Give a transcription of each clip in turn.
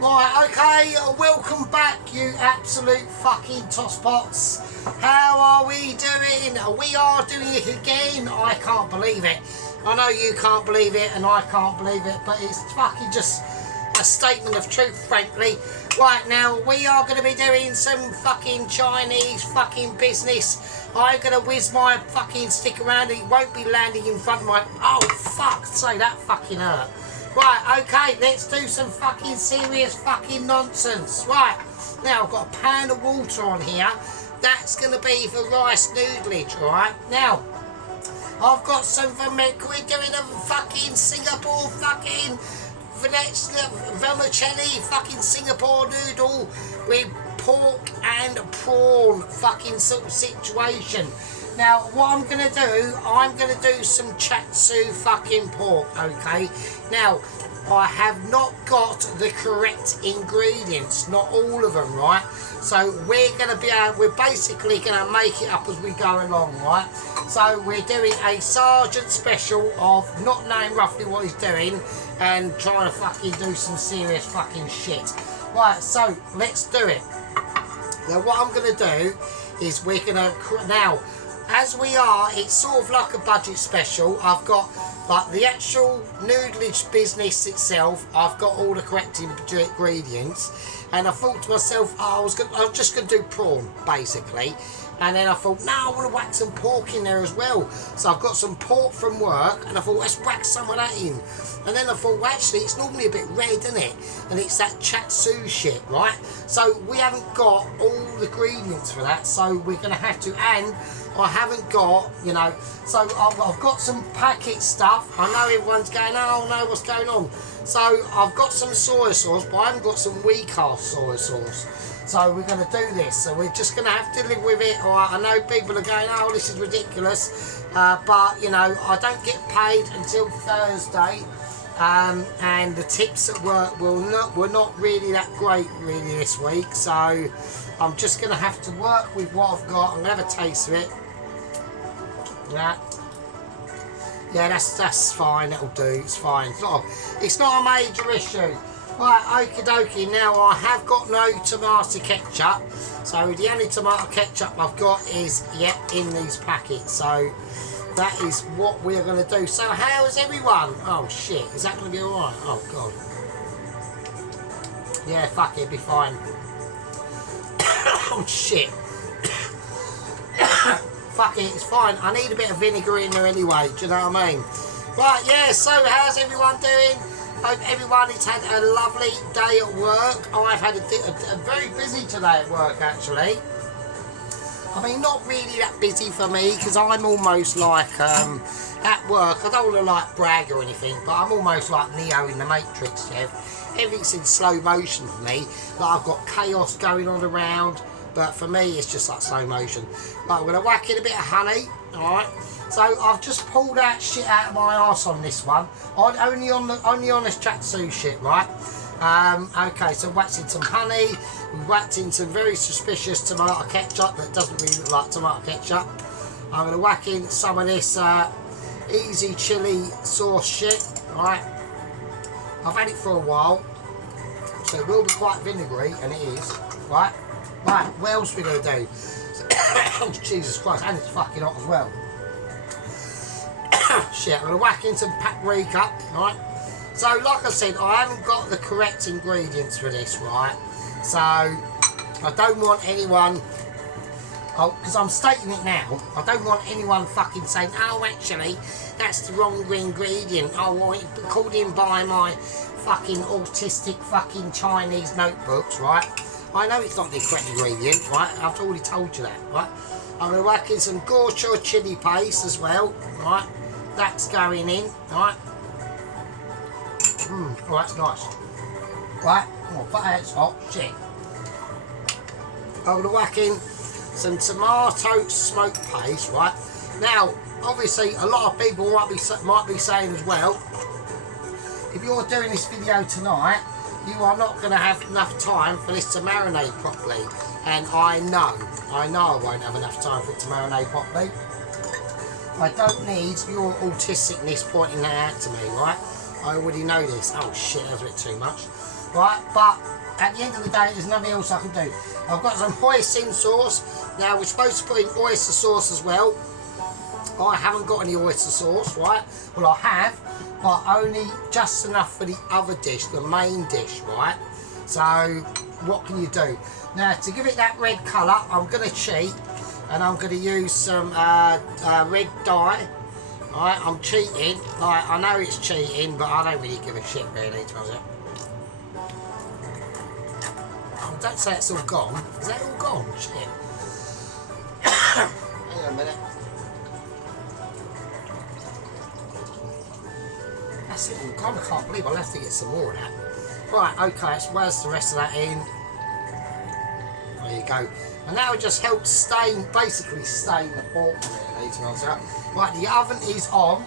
Right, okay, welcome back, you absolute fucking tosspots. How are we doing? We are doing it again. I can't believe it. I know you can't believe it and I can't believe it, but it's fucking just a statement of truth, frankly. Right, now we are going to be doing some fucking Chinese fucking business. I'm going to whiz my fucking stick around. It won't be landing in front of my... Oh, fuck. Say that fucking hurt. Right, okay, let's do some fucking serious fucking nonsense. Right, now I've got a pan of water on here. That's going to be for rice noodleage, right? Now, I've got some we're doing a fucking Singapore fucking vermicelli fucking Singapore noodle with pork and prawn fucking sort of situation. Now, what I'm going to do, I'm going to do some chatsu fucking pork, okay? Now, I have not got the correct ingredients, not all of them, right? So, we're basically going to make it up as we go along, right? So, we're doing a sergeant special of not knowing roughly what he's doing and trying to fucking do some serious fucking shit. Right, so, let's do it. Now, what I'm going to do is we're going to... Now, as we are, it's sort of like a budget special. I've got like the actual noodleage business itself. I've got all the correct ingredients, and I thought to myself, I was just going to do prawn basically. And then I thought, no, I want to whack some pork in there as well. So I've got some pork from work, and I thought, let's whack some of that in. And then I thought, well, actually, it's normally a bit red, isn't it? And it's that chatsu shit, right? So we haven't got all the ingredients for that, so we're going to have to, and I haven't got, you know, so I've got some packet stuff. I know everyone's going, oh no, what's going on? So I've got some soy sauce, but I haven't got some weak-ass soy sauce. So we're going to do this. So we're just going to have to live with it. All right, I know people are going, oh, this is ridiculous. But, you know, I don't get paid until Thursday. And the tips at work were not really that great, really, this week. So I'm just going to have to work with what I've got. I'm going to have a taste of it. Yeah, that's fine. That'll do. It's fine. It's not a major issue. Right, okie dokie. Now I have got no tomato ketchup, so the only tomato ketchup I've got is in these packets. So that is what we're going to do. So how is everyone? Oh shit, is that going to be alright? Oh god. Yeah, fuck it, it'll be fine. Oh shit. Fuck it, it's fine. I need a bit of vinegar in there anyway, do you know what I mean? Right, yeah, so how's everyone doing? Hope everyone has had a lovely day at work. I've had a very busy today at work, actually. I mean, not really that busy for me, because I'm almost like, at work, I don't want to like brag or anything, but I'm almost like Neo in the Matrix, Kev. Everything's in slow motion for me. Like, I've got chaos going on around, but for me, it's just like slow motion. Right, we're going to whack in a bit of honey, alright? So I've just pulled that shit out of my arse on this one. Only on this chatsu shit, right? Okay, so whacked in some honey. We whacked in some very suspicious tomato ketchup that doesn't really look like tomato ketchup. I'm going to whack in some of this easy chili sauce shit, right? I've had it for a while, so it will be quite vinegary, and it is, right? Right, what else are we going to do? Oh, Jesus Christ, and it's fucking hot as well. Shit, I'm going to whack in some paprika, right? So, like I said, I haven't got the correct ingredients for this, right? So, I don't want anyone... Oh, because I'm stating it now, I don't want anyone fucking saying, oh, actually, that's the wrong ingredient. Oh, well, it called in by my fucking autistic fucking Chinese notebooks, right? I know it's not the correct ingredient, right? I've already told you that, right? I'm going to whack in some gochujang chili paste as well, right? That's going in, right? Oh, that's nice. Right? Oh, but that's hot. Shit. I'm going to whack in some tomato smoke paste, right? Now, obviously, a lot of people might be saying as well, if you're doing this video tonight, you are not going to have enough time for this to marinate properly. And I know I won't have enough time for it to marinate properly. I don't need your autisticness pointing that out to me, right? I already know this. Oh shit, that was a bit too much. right? But at the end of the day, there's nothing else I can do. I've got some hoisin sauce. Now we're supposed to put in oyster sauce as well. I haven't got any oyster sauce, right? Well, I have, but only just enough for the other dish, the main dish, right? So what can you do? Now to give it that red colour, I'm going to cheat, and I'm going to use some red dye. Right, I'm cheating. Like, I know it's cheating, but I don't really give a shit really, to be honest. Oh, don't say it's all gone. Is that all gone? Shit. Hang on a minute. That's it all gone. I can't believe I'll have to get some more of that. Right, okay, so where's the rest of that in? There you go. And that will just help stain, basically stain the pork really, to be honest. Right, the oven is on.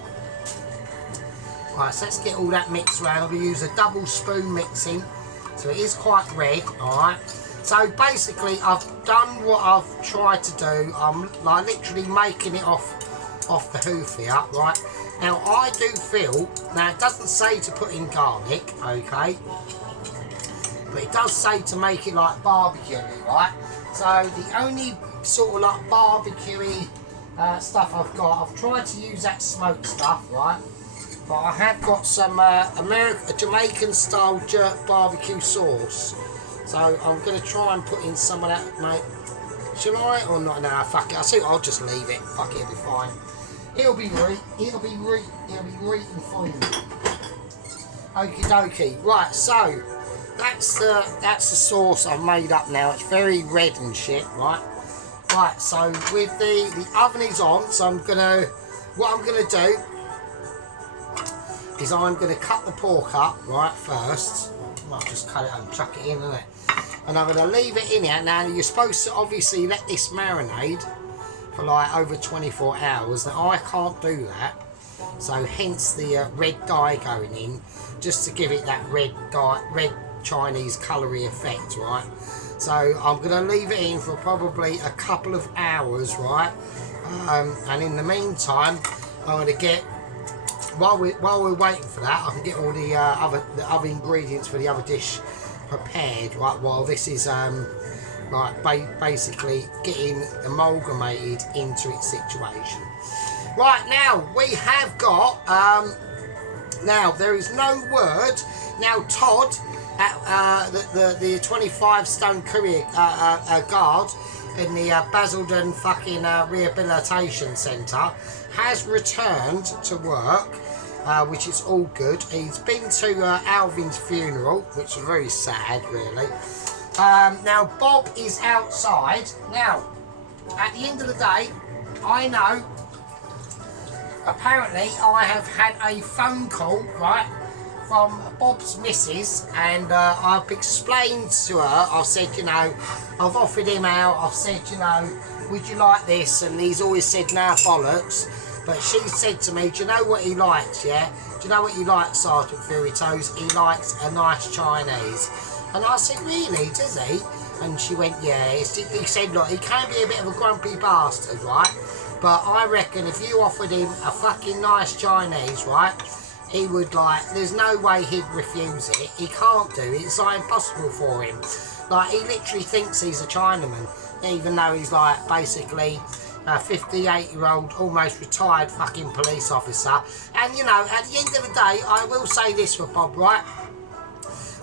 Right, so let's get all that mixed around. We use a double spoon mixing, so it is quite red. Alright, so basically I've done what I've tried to do. I'm like literally making it off the hoof here, right? Now I do feel, now it doesn't say to put in garlic, okay, but it does say to make it like barbecue, right? So the only sort of like barbecue stuff I've got, I've tried to use that smoked stuff, right? But I have got some Jamaican style jerk barbecue sauce. So I'm going to try and put in some of that, mate. Shall I or not? Nah, fuck it. I think I'll just leave it. Fuck it, it'll be fine. It'll be right and fine. Okie dokie. Right, so that's the sauce I've made up now. It's very red and shit, right? Right, so with the oven is on, so what I'm gonna do is I'm gonna cut the pork up, right, first. I might just cut it and chuck it in, innit? And I'm gonna leave it in here. Now you're supposed to obviously let this marinate for like over 24 hours. Now I can't do that, so hence the red dye going in, just to give it that red Chinese coloury effect, right? So I'm going to leave it in for probably a couple of hours, right? And in the meantime, I'm going to get, while we're waiting for that, I can get all the other ingredients for the other dish prepared, right? While this is like basically getting amalgamated into its situation. Right, now we have got now there is no word. Now Todd at the 25 stone courier guard in the Basildon fucking rehabilitation centre has returned to work, which is all good. He's been to Alvin's funeral, which is very sad really. Now Bob is outside. Now at the end of the day, I know apparently I have had a phone call, right, from Bob's missus, and I've explained to her, I've said, you know, I've offered him out, I've said, you know, would you like this? And he's always said, nah, bollocks. But she said to me, do you know what he likes, yeah? Do you know what he likes, Sergeant Fury Toes? He likes a nice Chinese. And I said, really, does he? And she went, yeah. He said, look, he can be a bit of a grumpy bastard, right? But I reckon if you offered him a fucking nice Chinese, right, he would, like, there's no way he'd refuse it. He can't do it. It's like impossible for him. Like, he literally thinks he's a Chinaman, even though he's like basically a 58-year-old, almost retired fucking police officer. And you know, at the end of the day, I will say this for Bob, right?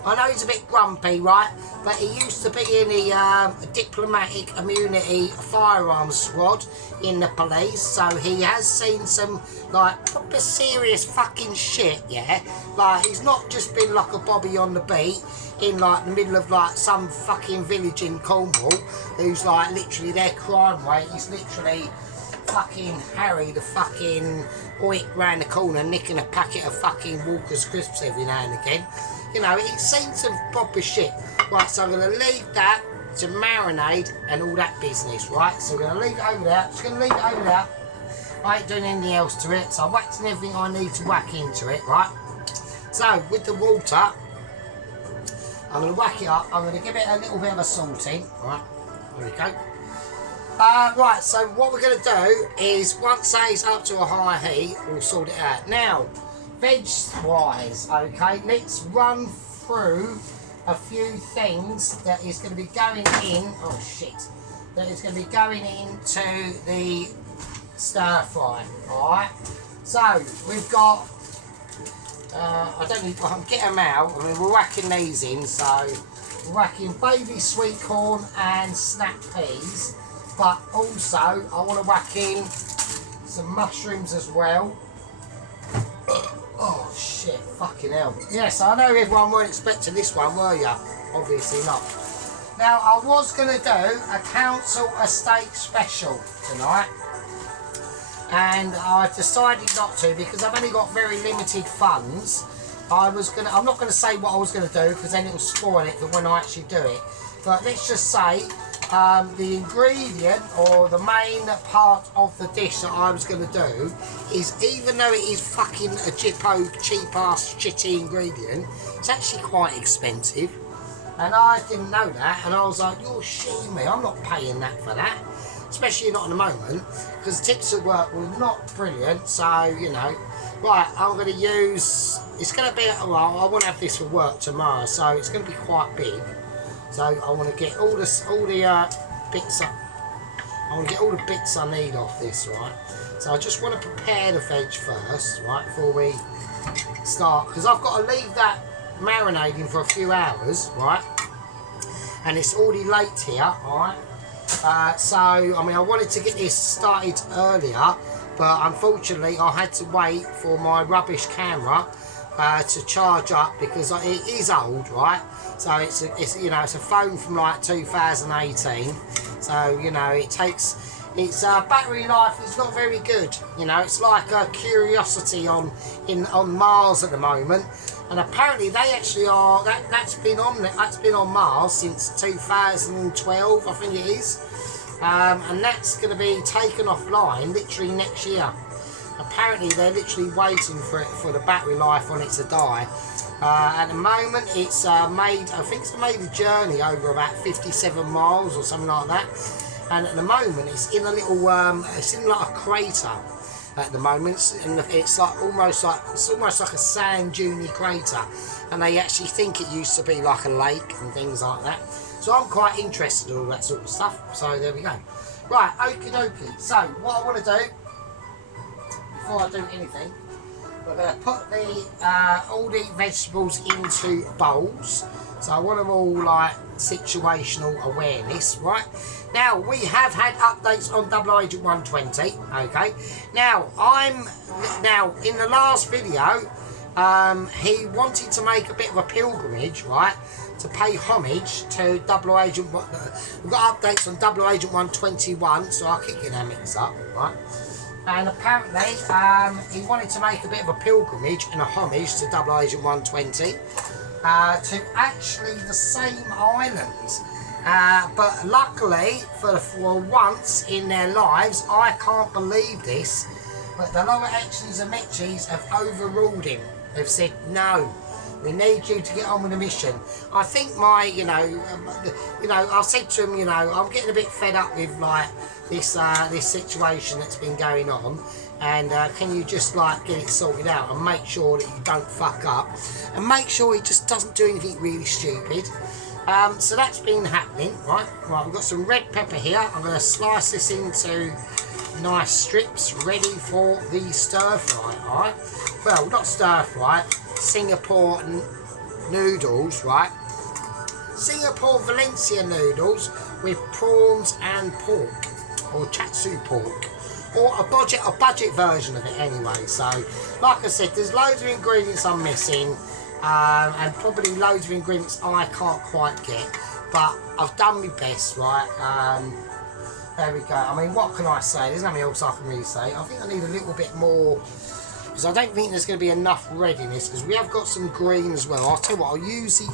I know he's a bit grumpy, right? But he used to be in the diplomatic immunity firearms squad in the police, so he has seen some like proper serious fucking shit, yeah? Like, he's not just been like a Bobby on the beat in like the middle of like some fucking village in Cornwall who's like literally their crime rate is literally fucking Harry the fucking oik round the corner nicking a packet of fucking Walker's crisps every now and again. You know, he's seen some proper shit. Right, so I'm going to leave that to marinate and all that business, right? So we're going to leave it over there. Just going to leave it over there. I ain't doing anything else to it. So I'm whacking everything I need to whack into it, right? So with the water, I'm going to whack it up. I'm going to give it a little bit of a salting, right? There we go. Right, so what we're going to do is once it's up to a high heat, we'll sort it out. Now, veg-wise, okay, let's run through a few things that is going to be going in. Oh shit! That is going to be going into the stir fry. All right. So we've got. I don't need. I can get them out. I mean, we're whacking these in. So we're whacking baby sweet corn and snap peas, but also I want to whack in some mushrooms as well. Oh shit, fucking hell. Yes, I know everyone weren't expecting this one, were you? Obviously not. Now, I was going to do a council estate special tonight, and I decided not to because I've only got very limited funds. I'm not going to say what I was going to do because then it will spoil it for when I actually do it. But let's just say the ingredient or the main part of the dish that I was going to do is, even though it is fucking a cheap ass shitty ingredient, it's actually quite expensive. And I didn't know that, and I was like, you're shitting me, I'm not paying that for that. Especially not in the moment, because the tips at work were not brilliant, so, you know. Right, I'm going to use, it's going to be, well, I want to have this for work tomorrow, so it's going to be quite big. So I want to get all the bits I need off this, right? So I just want to prepare the veg first, right, before we start, because I've got to leave that marinating for a few hours, right? And it's already late here, right? So I mean, I wanted to get this started earlier, but unfortunately I had to wait for my rubbish camera to charge up because it is old, right? So it's a phone from like 2018. So you know its battery life is not very good. You know, it's like a Curiosity on Mars at the moment, and apparently they actually are that's been on Mars since 2012, I think it is, and that's going to be taken offline literally next year. Apparently they're literally waiting for the battery life on it to die. At the moment it's made a journey over about 57 miles or something like that, and at the moment it's in a little it's in like a crater at the moment, it's almost like a sand duney crater, and they actually think it used to be like a lake and things like that. So I'm quite interested in all that sort of stuff. So there we go. Right, okie dokie. So what I want to do before I do anything, we're going to put all the vegetables into bowls. So I want them all like situational awareness, right? Now we have had updates on Double Agent 120. Okay. Now in the last video, he wanted to make a bit of a pilgrimage, right, to pay homage to Double Agent. We've got updates on Double Agent 121, so I'll keep getting that mixed up, right? And apparently he wanted to make a bit of a pilgrimage and a homage to Double Agent 120 to actually the same islands. But luckily, for once in their lives, I can't believe this, but the lower echelons of Metchis have overruled him. They've said, no, we need you to get on with the mission. I think I've said to him, I'm getting a bit fed up with like this situation that's been going on, and can you just like get it sorted out and make sure that you don't fuck up, and make sure he just doesn't do anything really stupid. So that's been happening, right? Right, we've got some red pepper here. I'm going to slice this into nice strips, ready for the stir fry. All right. Well, not stir fry. Singapore noodles, right? Singapore Valencia noodles with prawns and pork, or chatsu pork, or a budget version of it anyway. So, like I said, there's loads of ingredients I'm missing, and probably loads of ingredients I can't quite get, but I've done my best, right? There we go. I mean, what can I say? There's nothing else I can really say. I think I need a little bit more, because I don't think there's going to be enough red in this, because we have got some green as well. I'll tell you what, I'll use the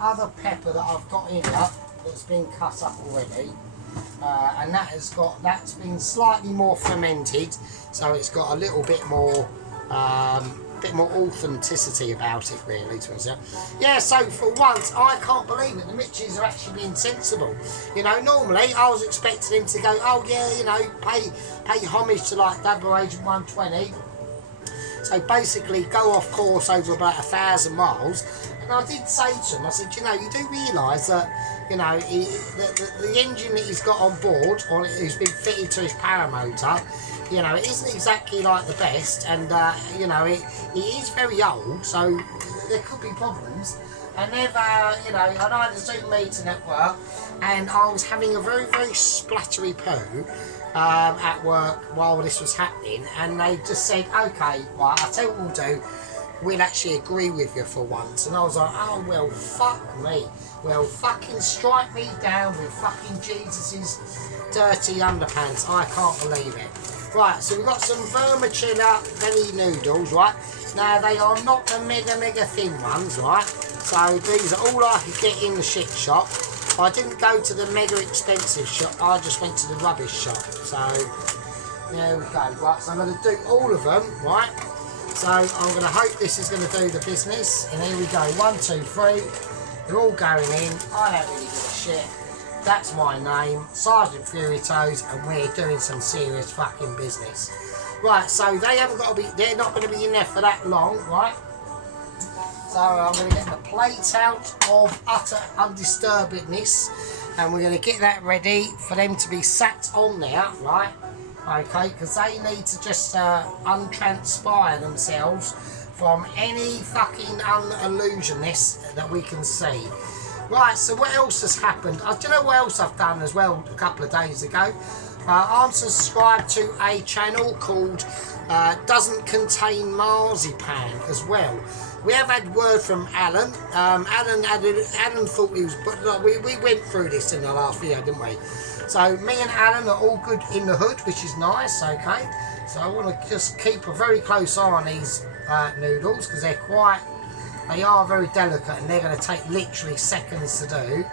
other pepper that I've got in here that's been cut up already, and that's been slightly more fermented, so it's got a little bit more authenticity about it, really, to myself. Yeah, so for once, I can't believe it. The Mitchies are actually being sensible. Normally I was expecting him to go, oh yeah, pay homage to like Double Agent 120. So basically go off course over about 1,000 miles And I did say to him, I said, you know, you do realise that, you know, the engine that he's got on board, or who's been fitted to his paramotor, you know, it isn't exactly like the best, and you know, it is very old, so there could be problems. And they've, you know, and I had a Zoom meeting at work, and I was having a very, very splattery poo at work while this was happening, and they just said, okay, right, I'll tell you what we'll do, we'll actually agree with you for once. And I was like, oh, well, fuck me. Well, fucking strike me down with fucking Jesus's dirty underpants. I can't believe it. Right, so we've got some vermicelli belly noodles, right? Now, they are not the mega thin ones, right? So these are all I could get in the shit shop. I didn't go to the mega expensive shop, I just went to the rubbish shop. So, there we go. Right, so I'm going to do all of them, right? So I'm going to hope this is going to do the business. And here we go, 1, 2, 3. They're all going in. I don't really give a shit. That's my name, Sergeant Fury Toes, and we're doing some serious fucking business. Right, so they haven't got to be, they're not going to be in there for that long, right? So I'm going to get the plate out of utter undisturbedness, and we're going to get that ready for them to be sat on there, right? Okay, because they need to just untranspire themselves from any fucking illusionness that we can see. Right, so what else has happened? Do you know what else I've done as well a couple of days ago? I'm subscribed to a channel called Doesn't Contain Marzipan as well. We have had word from Alan. Alan thought he was, but we went through this in the last video, didn't we? So me and Alan are all good in the hood, which is nice, okay? So I want to just keep a very close eye on these noodles, because they are very delicate, and they're going to take literally seconds to do.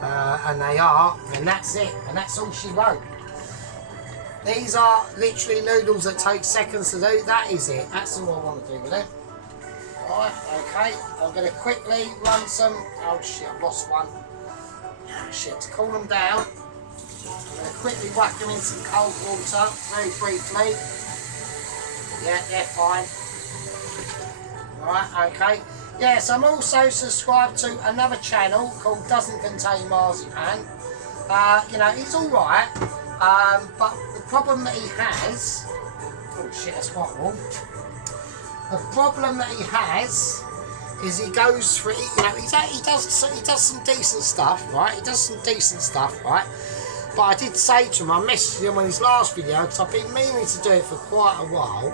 And they are, and that's it, and that's all she wrote. These are literally noodles that take seconds to do. That is it. That's all I want to do with it. Right, okay. I'm going to quickly run some. Oh shit, I've lost one. Oh, shit, to cool them down. I'm going to quickly whack them in some cold water very briefly. Yeah, they're fine. Right, okay. Yes, I'm also subscribed to another channel called Doesn't Contain Marzipan. You know, it's alright, but the problem that he has... Oh shit, that's quite warm. The problem that he has is he goes for... You know, he does some decent stuff, right? He does some decent stuff, right? But I did say to him, I messaged him on his last video, because I've been meaning to do it for quite a while.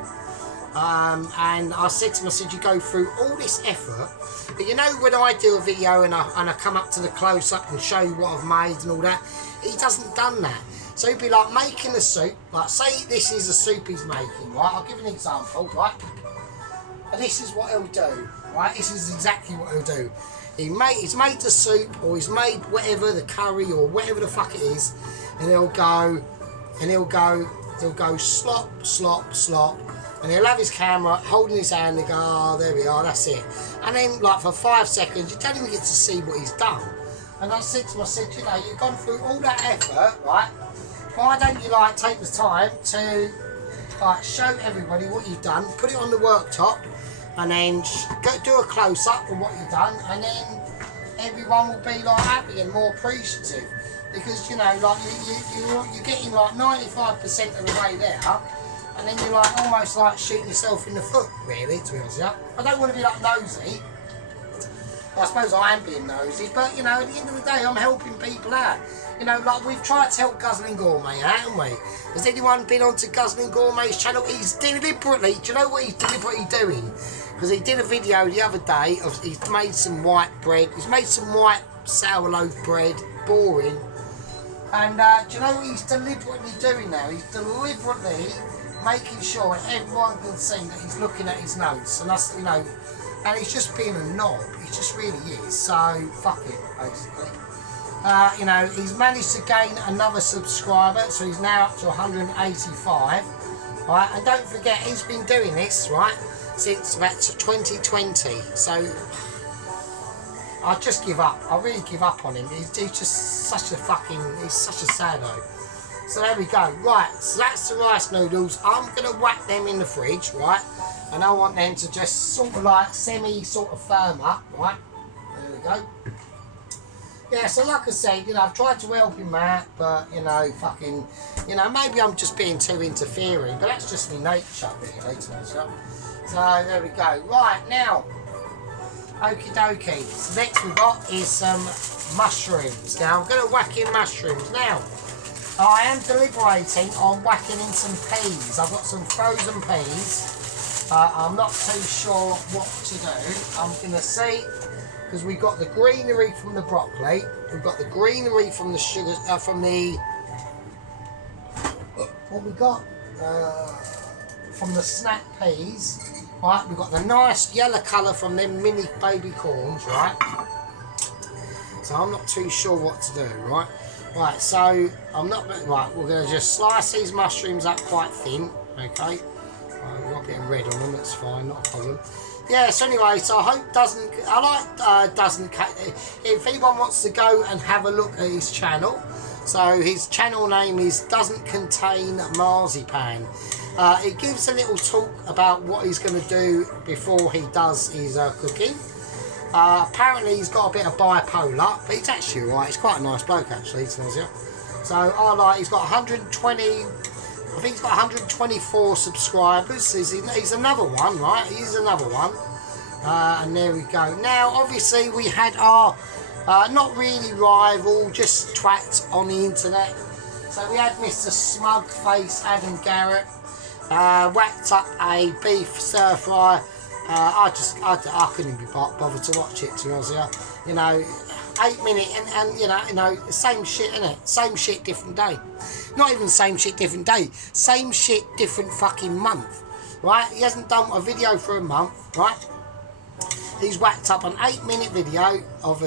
And I said to him, I said, you go through all this effort, but you know when I do a video and I come up to the close-up and show you what I've made and all that, he doesn't done that. So he'd be like making a soup, like say this is a soup he's making, right? I'll give you an example, right? And this is what he'll do, right? This is exactly what he'll do. He's made the soup, or he's made whatever, the curry or whatever the fuck it is, and he'll go slop, slop, slop. And he'll have his camera holding his hand and go, oh, there we are, that's it. And then, like, for 5 seconds, you don't even get to see what he's done. And I said to him, I said, you know, you've gone through all that effort, right? Why don't you, like, take the time to, like, show everybody what you've done, put it on the worktop, and then go do a close-up of what you've done, and then everyone will be, like, happy and more appreciative. Because, you know, like, you're getting, like, 95% of the way there, and then you're like almost like shooting yourself in the foot, really, to be honest with you. I don't want to be like nosy. I suppose I am being nosy, but you know, at the end of the day, I'm helping people out. You know, like we've tried to help Guzzling Gourmet out, haven't we? Has anyone been onto Guzzling Gourmet's channel? He's deliberately, do you know what he's deliberately doing? Because he did a video the other day of he's made some white bread. He's made some white sour loaf bread, boring. And do you know what he's deliberately doing now? He's deliberately making sure everyone can see that he's looking at his notes, and that's, you know, and he's just being a knob. He just really is. So fuck it, basically. You know, he's managed to gain another subscriber, so he's now up to 185. Right, and don't forget he's been doing this right since about 2020. So I just give up. I really give up on him. He's just such a fucking. He's such a sado. So there we go. Right, so that's the rice noodles. I'm going to whack them in the fridge, right? And I want them to just sort of like sort of firm up, right? there we go. Yeah, so like I said, you know, I've tried to help him out, but, you know, fucking, you know, maybe I'm just being too interfering, but that's just my nature, really, so there we go. Right, now, okie dokie. So next we've got is some mushrooms. Now, I'm going to whack in mushrooms. Now, I am deliberating on whacking in some peas. I've got some frozen peas. I'm not too sure what to do. I'm going to see, because we've got the greenery from the broccoli, we've got the greenery from the sugar, from the, what we got? From the snap peas. Right, we've got the nice yellow colour from them mini baby corns, right? So I'm not too sure what to do, right? Right, so I'm not, right, we're going to just slice these mushrooms up quite thin, okay? We've got a bit of red on them, that's fine, not a problem. Yeah, so anyway, so I hope doesn't, if anyone wants to go and have a look at his channel, so his channel name is Doesn't Contain Marzipan. It gives a little talk about what he's going to do before he does his cooking. Apparently he's got a bit of bipolar, but he's actually alright. He's quite a nice bloke actually, tells you. So I like, he's got 120, I think he's got 124 subscribers. He's another one, right? He's another one. And there we go. Now obviously we had our not really rival, just twat on the internet. So we had Mr. Smugface Adam Garrett. Whacked up a beef stir fry. I couldn't be bothered to watch it, to be honest with you. You know, 8 minutes and you know, same shit, innit? Same shit, different day. Not even same shit, different day. Same shit, different fucking month, right? He hasn't done a video for a month, right? He's whacked up an 8-minute video of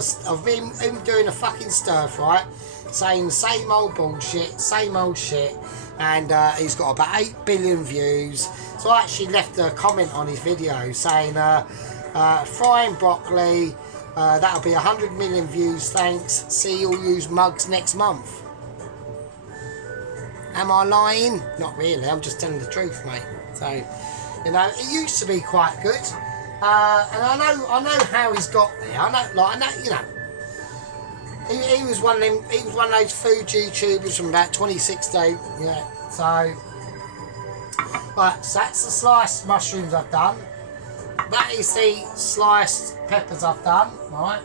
him doing a fucking stir fry, saying the same old bullshit, same old shit. And he's got about 8 billion views. So I actually left a comment on his video saying, frying broccoli, that'll be 100 million views, thanks. See you'll use mugs next month. Am I lying? Not really, I'm just telling the truth, mate. So, you know, it used to be quite good. And I know how he's got there. I know, you know. He was one of them. He was one of those food YouTubers from about 2016. Yeah. So, right. So that's the sliced mushrooms I've done. That is the sliced peppers I've done. Right.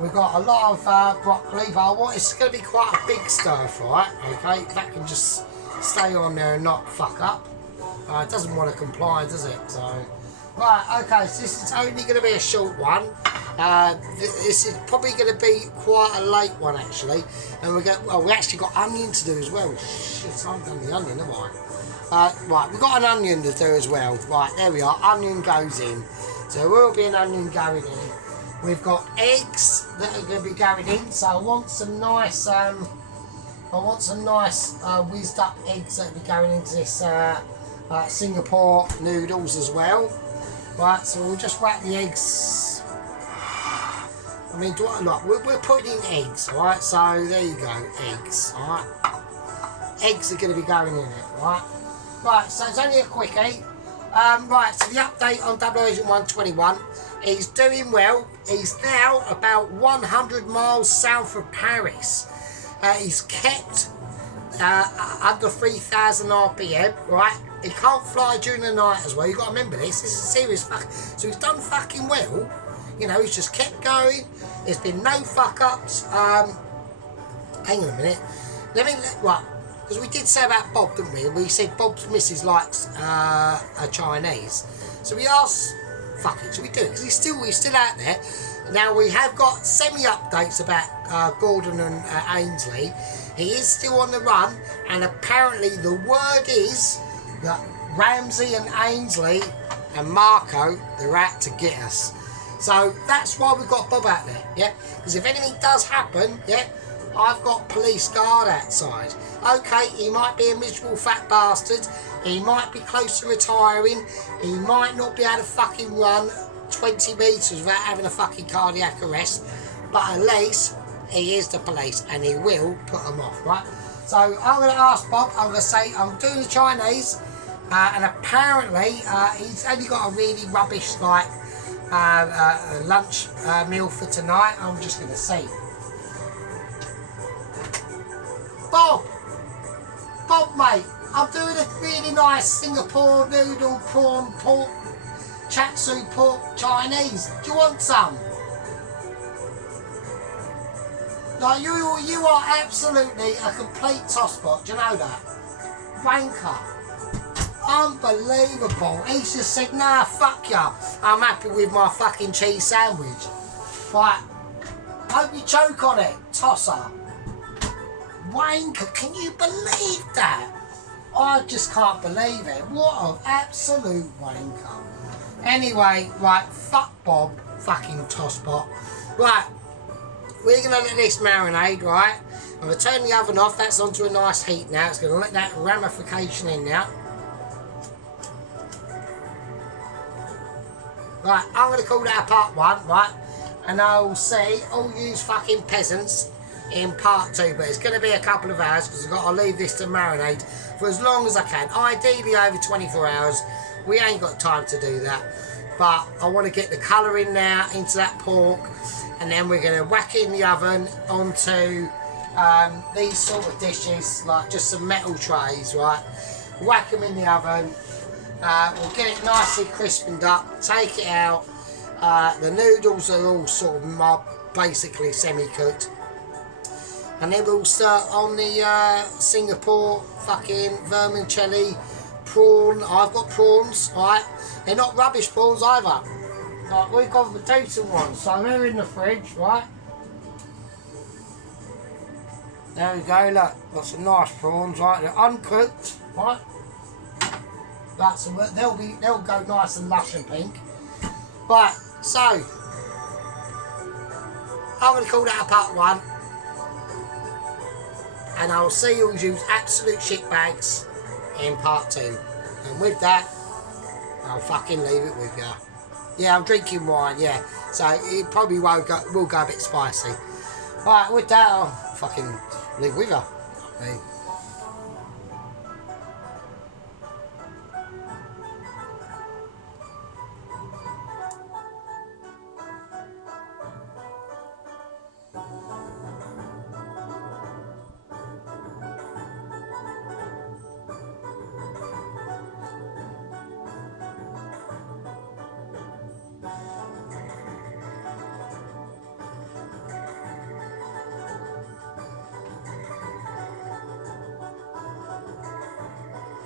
We've got a lot of broccoli, but it's going to be quite a big stir fry. Okay. That can just stay on there and not fuck up. It doesn't want to comply, does it? So, right. Okay. So this is only going to be a short one. This is probably going to be quite a late one actually, and we actually got onion to do as well. Shit, I haven't done the onion, have I? Right, we've got an onion to do as well. Right, there we are. Onion goes in. So there will be an onion going in. We've got eggs that are going to be going in. So I want some nice, whizzed up eggs that will be going into this Singapore noodles as well. Right, so we'll just whack the eggs. I mean, we're putting in eggs, alright? So there you go, eggs, alright? Eggs are going to be going in it, right? Right, so it's only a quickie. Right, so the update on Double Agent 121. He's doing well. He's now about 100 miles south of Paris. He's kept under 3,000 RPM, right? He can't fly during the night as well. You've got to remember this. This is serious fuck. So he's done fucking well. You know, he's just kept going. There's been no fuck ups. Hang on a minute. Right, because we did say about Bob, didn't we? We said Bob's missus likes a Chinese. So we asked, fuck it, should we do it? Because he's still out there. Now we have got semi-updates about Gordon and Ainsley. He is still on the run, and apparently the word is that Ramsey and Ainsley and Marco, they're out to get us. So that's why we've got Bob out there, yeah? Because if anything does happen, yeah, I've got police guard outside. Okay, he might be a miserable fat bastard. He might be close to retiring. He might not be able to fucking run 20 metres without having a fucking cardiac arrest. But at least he is the police and he will put them off, right? So I'm going to ask Bob, I'm going to say, I'm doing the Chinese. And apparently he's only got a really rubbish like lunch meal for tonight. I'm just going to see. Bob, mate, I'm doing a really nice Singapore noodle prawn pork chatsu pork Chinese. Do you want some? Like you are absolutely a complete tosspot. Do you know that? Wanker. Unbelievable. He's just said, nah, fuck ya. I'm happy with my fucking cheese sandwich. Right. Hope you choke on it, tosser. Wanker, can you believe that? I just can't believe it. What an absolute wanker. Anyway, right, fuck Bob, fucking tosspot. Right, we're going to let this marinade, right? I'm going to turn the oven off. That's onto a nice heat now. It's going to let that ramification in now. Right, I'm going to call that a part 1, right? And I'll see all you fucking peasants in part 2. But it's going to be a couple of hours because I've got to leave this to marinate for as long as I can. Ideally over 24 hours. We ain't got time to do that. But I want to get the colour in now into that pork. And then we're going to whack it in the oven onto these sort of dishes, like just some metal trays, right? Whack them in the oven. We'll get it nicely crispened up, take it out. The noodles are all sort of basically semi-cooked. And then we'll start on the Singapore fucking vermicelli prawn. I've got prawns, right? They're not rubbish prawns either. Like, we've got the decent ones, so they're in the fridge, right? There we go, look, got some nice prawns, right? They're uncooked, right? They'll go nice and lush and pink. Right, so I'm going to call that a part 1, and I'll see you use absolute shitbags in part 2. And with that, I'll fucking leave it with you. Yeah, I'm drinking wine, yeah. So it probably will go a bit spicy. Right, with that, I'll fucking leave with you.